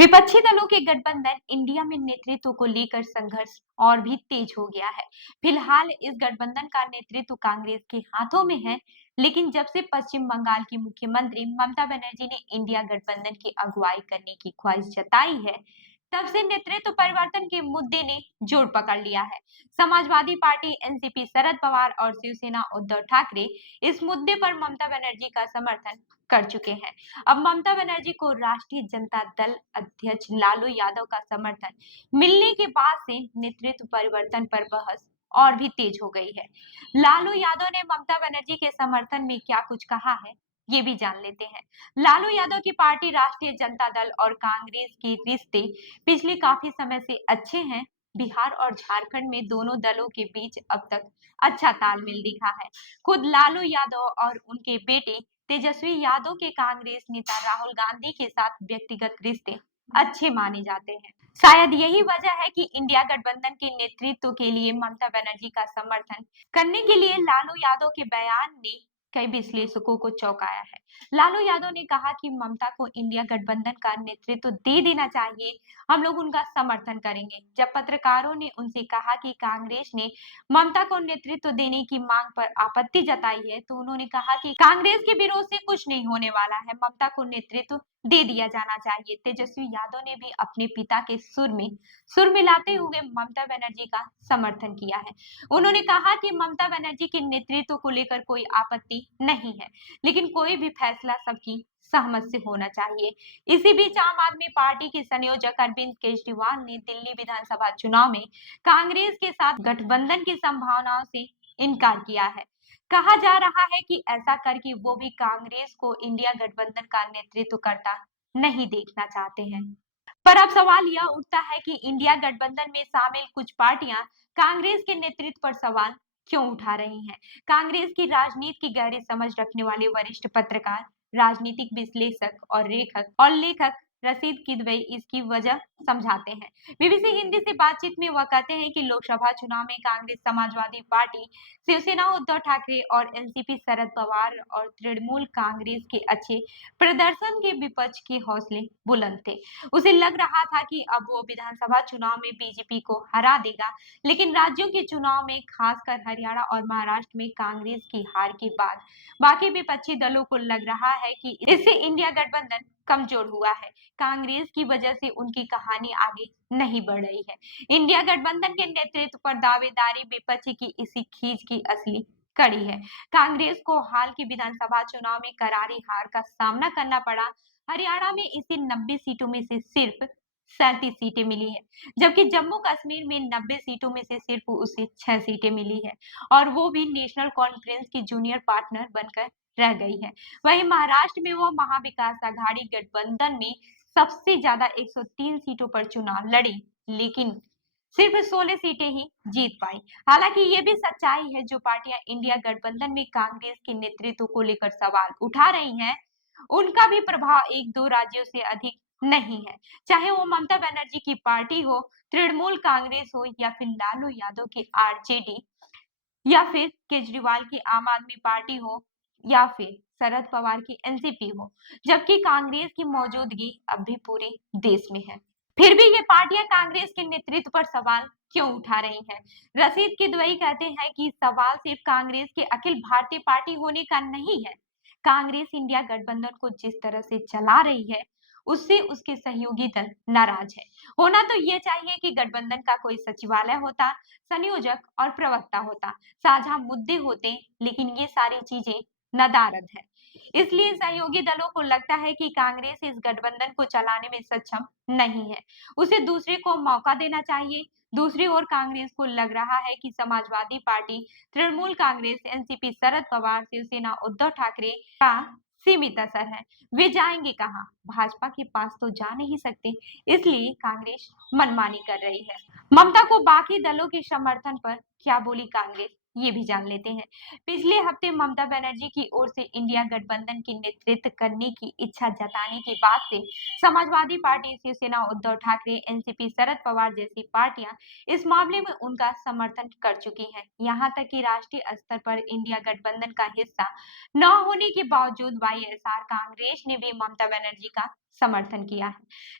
विपक्षी दलों के गठबंधन इंडिया में नेतृत्व को लेकर संघर्ष और भी तेज हो गया है। फिलहाल इस गठबंधन का नेतृत्व कांग्रेस के हाथों में है, लेकिन जब से पश्चिम बंगाल की मुख्यमंत्री ममता बनर्जी ने इंडिया गठबंधन की अगुवाई करने की ख्वाहिश जताई है, तब से नेतृत्व परिवर्तन के मुद्दे ने जोर पकड़ लिया है। समाजवादी पार्टी, एनसीपी शरद पवार और शिवसेना उद्धव ठाकरे इस मुद्दे पर ममता बनर्जी का समर्थन कर चुके हैं। अब ममता बनर्जी को राष्ट्रीय जनता दल अध्यक्ष लालू यादव का समर्थन मिलने के बाद से नेतृत्व परिवर्तन पर बहस और भी तेज हो गई है। लालू यादव ने ममता बनर्जी के समर्थन में क्या कुछ कहा है, ये भी जान लेते हैं। लालू यादव की पार्टी राष्ट्रीय जनता दल और कांग्रेस के रिश्ते पिछले काफी समय से अच्छे हैं। बिहार और झारखंड में दोनों दलों के बीच अब तक अच्छा तालमेल दिखा है। खुद लालू यादव और उनके बेटे तेजस्वी यादव के कांग्रेस नेता राहुल गांधी के साथ व्यक्तिगत रिश्ते अच्छे माने जाते हैं। शायद यही वजह है कि इंडिया गठबंधन के नेतृत्व के लिए ममता बनर्जी का समर्थन करने के लिए लालू यादव के बयान ने कई विश्लेषकों को चौंकाया है। लालू यादव ने कहा कि ममता को इंडिया गठबंधन का नेतृत्व दे देना चाहिए, हम लोग उनका समर्थन करेंगे। जब पत्रकारों ने उनसे कहा कि कांग्रेस ने ममता को नेतृत्व देने की मांग पर आपत्ति जताई है, तो उन्होंने कहा कि कांग्रेस के विरोध से कुछ नहीं होने वाला है, ममता को नेतृत्व दे दिया जाना चाहिए। तेजस्वी यादव ने भी अपने पिता के सुर मिलाते हुए ममता बनर्जी का समर्थन किया है। उन्होंने कहा कि ममता बनर्जी के नेतृत्व को लेकर कोई आपत्ति नहीं है, लेकिन कोई भी फैसला सबकी सहमत से होना चाहिए। इसी बीच आम आदमी पार्टी के संयोजक अरविंद केजरीवाल ने दिल्ली विधानसभा चुनाव में कांग्रेस के साथ गठबंधन की संभावनाओं से इनकार किया है। कहा जा रहा है कि ऐसा करके वो भी कांग्रेस को इंडिया गठबंधन का नेतृत्व करता नहीं देखना चाहते हैं। पर अब सवाल यह उठता है कि इंडिया गठबंधन में शामिल कुछ पार्टियां कांग्रेस के नेतृत्व पर सवाल क्यों उठा रही हैं? कांग्रेस की राजनीति की गहरी समझ रखने वाले वरिष्ठ पत्रकार, राजनीतिक विश्लेषक और लेखक रशीद किदवई इसकी वजह समझाते हैं। बीबीसी हिंदी से बातचीत में वह कहते हैं कि लोकसभा चुनाव में कांग्रेस, समाजवादी पार्टी, शिवसेना उद्धव ठाकरे और एनसीपी शरद पवार और तृणमूल कांग्रेस के अच्छे प्रदर्शन के विपक्ष के हौसले बुलंद थे। उसे लग रहा था कि अब वो विधानसभा चुनाव में बीजेपी को हरा देगा, लेकिन राज्यों के चुनाव में खासकर हरियाणा और महाराष्ट्र में कांग्रेस की हार के बाद बाकी विपक्षी दलों को लग रहा है कि इससे इंडिया गठबंधन कमजोर हुआ है। कांग्रेस की वजह से उनकी कहानी आगे नहीं बढ़ रही है। इंडिया गठबंधन के नेतृत्व पर दावेदारी विपक्ष की इसी खींच की असली कड़ी है। कांग्रेस को हाल के विधानसभा चुनाव में करारी हार का सामना करना पड़ा। हरियाणा में इसे 90 सीटों में से सिर्फ 37 सीटें मिली है, जबकि जम्मू कश्मीर में 90 सीटों में से सिर्फ उसे 6 सीटें मिली है, और वो भी नेशनल कॉन्फ्रेंस की जूनियर पार्टनर बनकर रह गई है। वहीं महाराष्ट्र में वो महाविकास आघाड़ी गठबंधन में सबसे ज्यादा 103 सीटों पर चुनाव लड़ी, लेकिन सिर्फ 16 सीटें ही जीत पाई। हालांकि ये भी सच्चाई है, जो पार्टियां इंडिया गठबंधन में कांग्रेस के नेतृत्व को लेकर सवाल उठा रही हैं, उनका भी प्रभाव एक दो राज्यों से अधिक नहीं है। चाहे वो ममता बनर्जी की पार्टी हो, तृणमूल कांग्रेस हो, या फिर लालू यादव की आरजेडी, या फिर केजरीवाल की आम आदमी पार्टी हो, या फिर शरद पवार की एनसीपी हो, जबकि कांग्रेस की मौजूदगी अब भी पूरे देश में है। फिर भी ये पार्टियां कांग्रेस के नेतृत्व पर सवाल क्यों उठा रही हैं? रशीद किदवई कहते हैं कि सवाल सिर्फ कांग्रेस के अखिल भारतीय पार्टी होने का नहीं है। कांग्रेस इंडिया गठबंधन को जिस तरह से चला रही है, उससे उसके सहयोगी दल नाराज है। होना तो ये चाहिए कि गठबंधन का कोई सचिवालय होता, संयोजक और प्रवक्ता होता, साझा मुद्दे होते, लेकिन ये सारी चीजें नदारद है। इसलिए सहयोगी दलों को लगता है कि कांग्रेस इस गठबंधन को चलाने में सक्षम नहीं है, उसे दूसरे को मौका देना चाहिए। दूसरी ओर कांग्रेस को लग रहा है कि समाजवादी पार्टी, तृणमूल कांग्रेस, एनसीपी, शरद पवार, शिवसेना उद्धव ठाकरे का सीमित असर है। वे जाएंगे कहाँ? भाजपा के पास तो जा नहीं सकते, इसलिए कांग्रेस मनमानी कर रही है। ममता को बाकी दलों के समर्थन पर क्या बोली कांग्रेस, ये भी जान लेते हैं। पिछले हफ्ते ममता बनर्जी की ओर से इंडिया गठबंधन की नेतृत्व करने की इच्छा जताने के बाद से समाजवादी पार्टी, शिवसेना उद्धव ठाकरे, एनसीपी, शरद पवार जैसी पार्टियां इस मामले में उनका समर्थन कर चुकी हैं। यहाँ तक कि राष्ट्रीय स्तर पर इंडिया गठबंधन का हिस्सा न होने के बावजूद वाईएसआर कांग्रेस ने भी ममता बनर्जी का समर्थन किया है।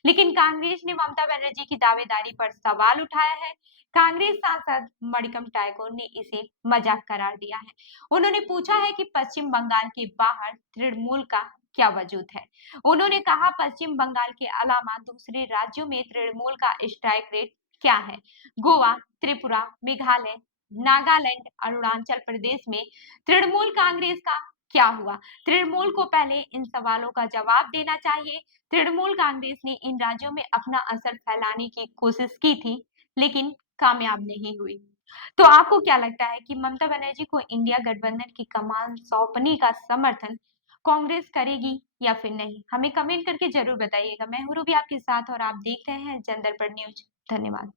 लेकिन कांग्रेस ने ममता बनर्जी की दावेदारी पर सवाल उठाया है। कांग्रेस सांसद मणिकम ठाकुर ने इसे मजाक करार दिया है। उन्होंने पूछा है कि पश्चिम बंगाल के बाहर तृणमूल का क्या वजूद है। उन्होंने कहा, पश्चिम बंगाल के अलावा दूसरे राज्यों में तृणमूल का स्ट्राइक रेट क्या है? गोवा, त्रिपुरा, मेघालय, नागालैंड, अरुणाचल प्रदेश में तृणमूल कांग्रेस का क्या हुआ? तृणमूल को पहले इन सवालों का जवाब देना चाहिए। तृणमूल कांग्रेस ने इन राज्यों में अपना असर फैलाने की कोशिश की थी, लेकिन कामयाब नहीं हुई। तो आपको क्या लगता है कि ममता बनर्जी को इंडिया गठबंधन की कमान सौंपने का समर्थन कांग्रेस करेगी या फिर नहीं? हमें कमेंट करके जरूर बताइएगा। मैं हूँ रूबी आपके साथ और आप देख रहे हैं जनदर्पण न्यूज। धन्यवाद।